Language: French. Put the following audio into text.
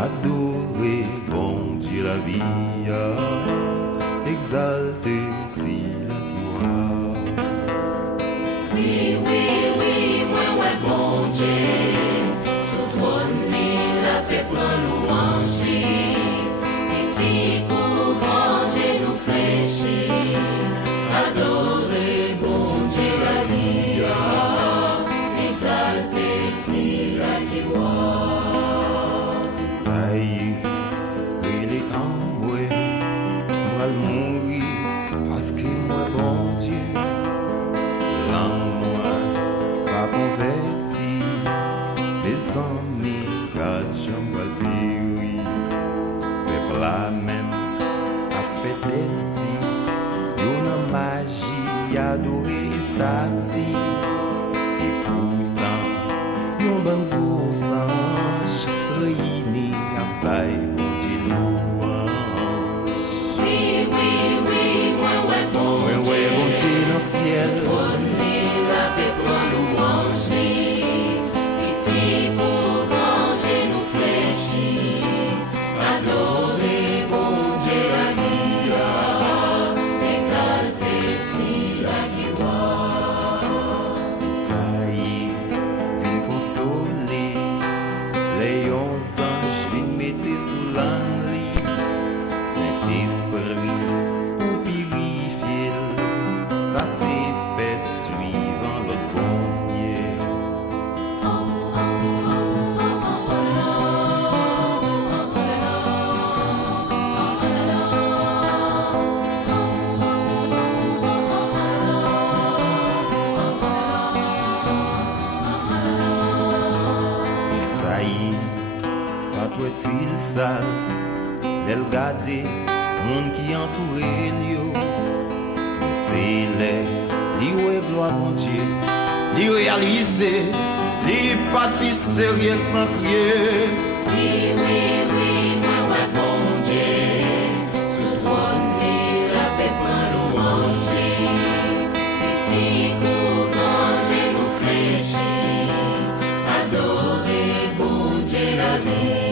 Adorer, bon Dieu, la vie, exalter, si la gloire. Oui, oui, oui, moi, ouais, bon Dieu, sous trône, la paix, plan, louange, petit coup, grand, nous fléchis, adorer, bon Dieu, la vie, exalter, si la gloire. Ça y est, il est en moi, moi le mourir, parce que moi, bon Dieu, moi, pas converti, mes amis, quand je me péris, peuple là même, a fait dit, une magie, adoré, stati, et pourtant, nos bonnes pourcentage, réunis à bail, bon Dieu, louange. Oui, oui, oui, moi, ouais, bon Ouais, ouais, bon Dieu, dans le ciel. La paix pour louange, petit pour grand, nous fléchis, adorer, bon Dieu, la vie, exalter, si la gloire. Ça y est, vin consoler, les 11 anges vin mettre sous l'anli, Saint-Esprit, pour purifier, ça t'est fait suivant l'autre bon Dieu. Et ça y est, pas toi s'il sale, l'elle garder, monde qui entourait l'yo. Mais c'est les gloire mon Dieu, li réaliser, li pas de pis sérieux n'en crier. Oui, oui, oui, moi, ouais, bon Dieu, sous trône, la paix pour louange, petit coup, grand, nous fléchis, adorer, bon Dieu, la vie.